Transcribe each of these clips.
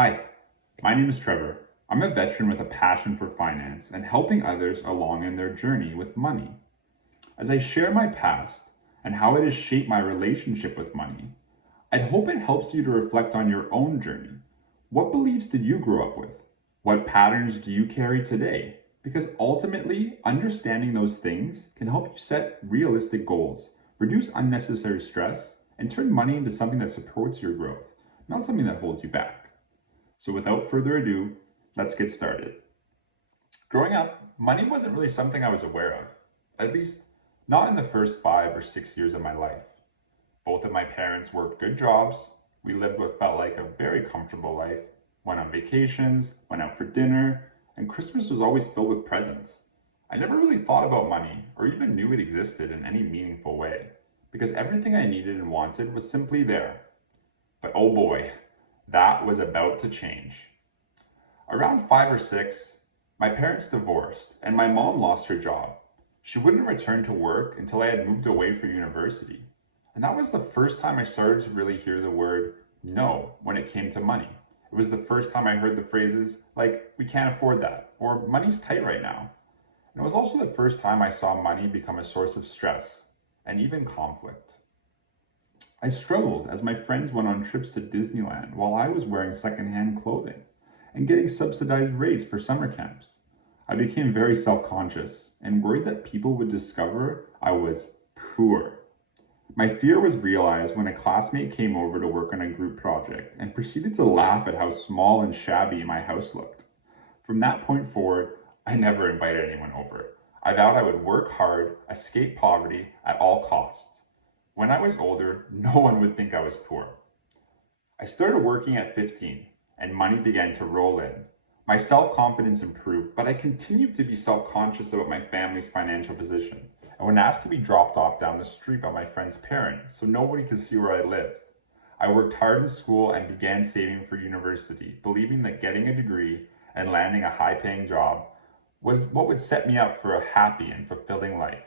Hi, my name is Trevor. I'm a veteran with a passion for finance and helping others along in their journey with money. As I share my past and how it has shaped my relationship with money, I hope it helps you to reflect on your own journey. What beliefs did you grow up with? What patterns do you carry today? Because ultimately, understanding those things can help you set realistic goals, reduce unnecessary stress, and turn money into something that supports your growth, not something that holds you back. So without further ado, let's get started. Growing up, money wasn't really something I was aware of, at least not in the first 5 or 6 years of my life. Both of my parents worked good jobs. We lived what felt like a very comfortable life, went on vacations, went out for dinner, and Christmas was always filled with presents. I never really thought about money or even knew it existed in any meaningful way, because everything I needed and wanted was simply there. But oh boy, that was about to change. Around 5 or 6, my parents divorced and my mom lost her job. She wouldn't return to work until I had moved away for university. And that was the first time I started to really hear the word no when it came to money. It was the first time I heard the phrases like, we can't afford that, or money's tight right now. And it was also the first time I saw money become a source of stress and even conflict. I struggled as my friends went on trips to Disneyland while I was wearing secondhand clothing and getting subsidized rates for summer camps. I became very self conscious and worried that people would discover I was poor. My fear was realized when a classmate came over to work on a group project and proceeded to laugh at how small and shabby my house looked. From that point forward, I never invited anyone over. I vowed I would work hard, escape poverty at all costs. When I was older, no one would think I was poor. I started working at 15, and money began to roll in. My self-confidence improved, but I continued to be self-conscious about my family's financial position. And when asked to be dropped off down the street by my friend's parents, so nobody could see where I lived, I worked hard in school and began saving for university, believing that getting a degree and landing a high-paying job was what would set me up for a happy and fulfilling life.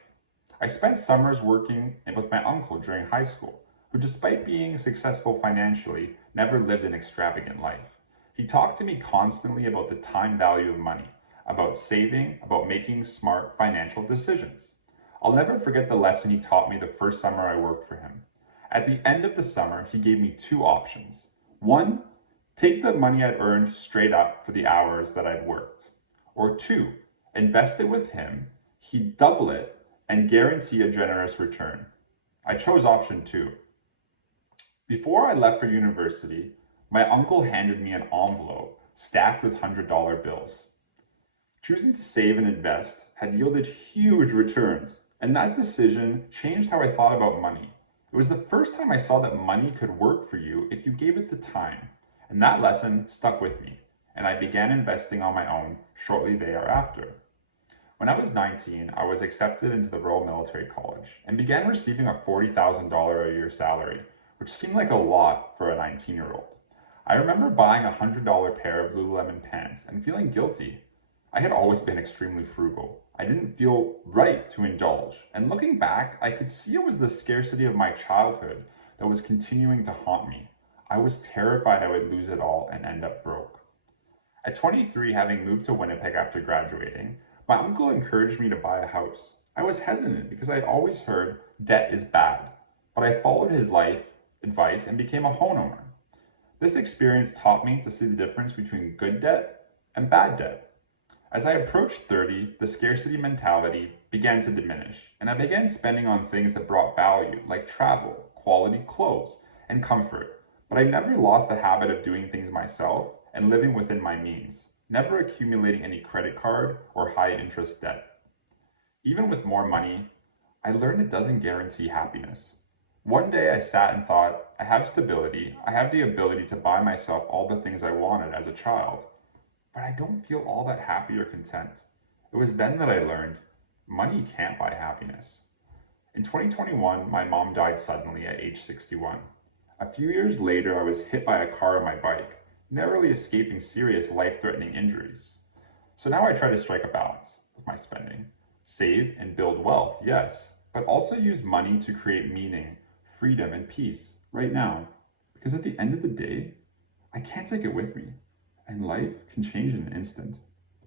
I spent summers working with my uncle during high school, who, despite being successful financially, never lived an extravagant life. He talked to me constantly about the time value of money, about saving, about making smart financial decisions. I'll never forget the lesson he taught me the first summer I worked for him. At the end of the summer, he gave me two options. One, take the money I'd earned straight up for the hours that I'd worked. Or two, invest it with him, he'd double it, and guarantee a generous return. I chose option two. Before I left for university, my uncle handed me an envelope stacked with $100 bills. Choosing to save and invest had yielded huge returns, and that decision changed how I thought about money. It was the first time I saw that money could work for you if you gave it the time, and that lesson stuck with me, and I began investing on my own shortly thereafter. When I was 19, I was accepted into the Royal Military College and began receiving a $40,000 a year salary, which seemed like a lot for a 19-year-old. I remember buying a $100 pair of Lululemon pants and feeling guilty. I had always been extremely frugal. I didn't feel right to indulge, and looking back, I could see it was the scarcity of my childhood that was continuing to haunt me. I was terrified I would lose it all and end up broke. At 23, having moved to Winnipeg after graduating, my uncle encouraged me to buy a house. I was hesitant because I had always heard debt is bad, but I followed his life advice and became a homeowner. This experience taught me to see the difference between good debt and bad debt. As I approached 30, the scarcity mentality began to diminish, and I began spending on things that brought value, like travel, quality clothes, and comfort. But I never lost the habit of doing things myself and living within my means, never accumulating any credit card or high interest debt. Even with more money, I learned it doesn't guarantee happiness. One day I sat and thought, I have stability, I have the ability to buy myself all the things I wanted as a child, but I don't feel all that happy or content. It was then that I learned money can't buy happiness. In 2021, my mom died suddenly at age 61. A few years later, I was hit by a car on my bike, narrowly escaping serious life-threatening injuries. So now I try to strike a balance with my spending. Save and build wealth, yes, but also use money to create meaning, freedom, and peace right now. Because at the end of the day, I can't take it with me, and life can change in an instant.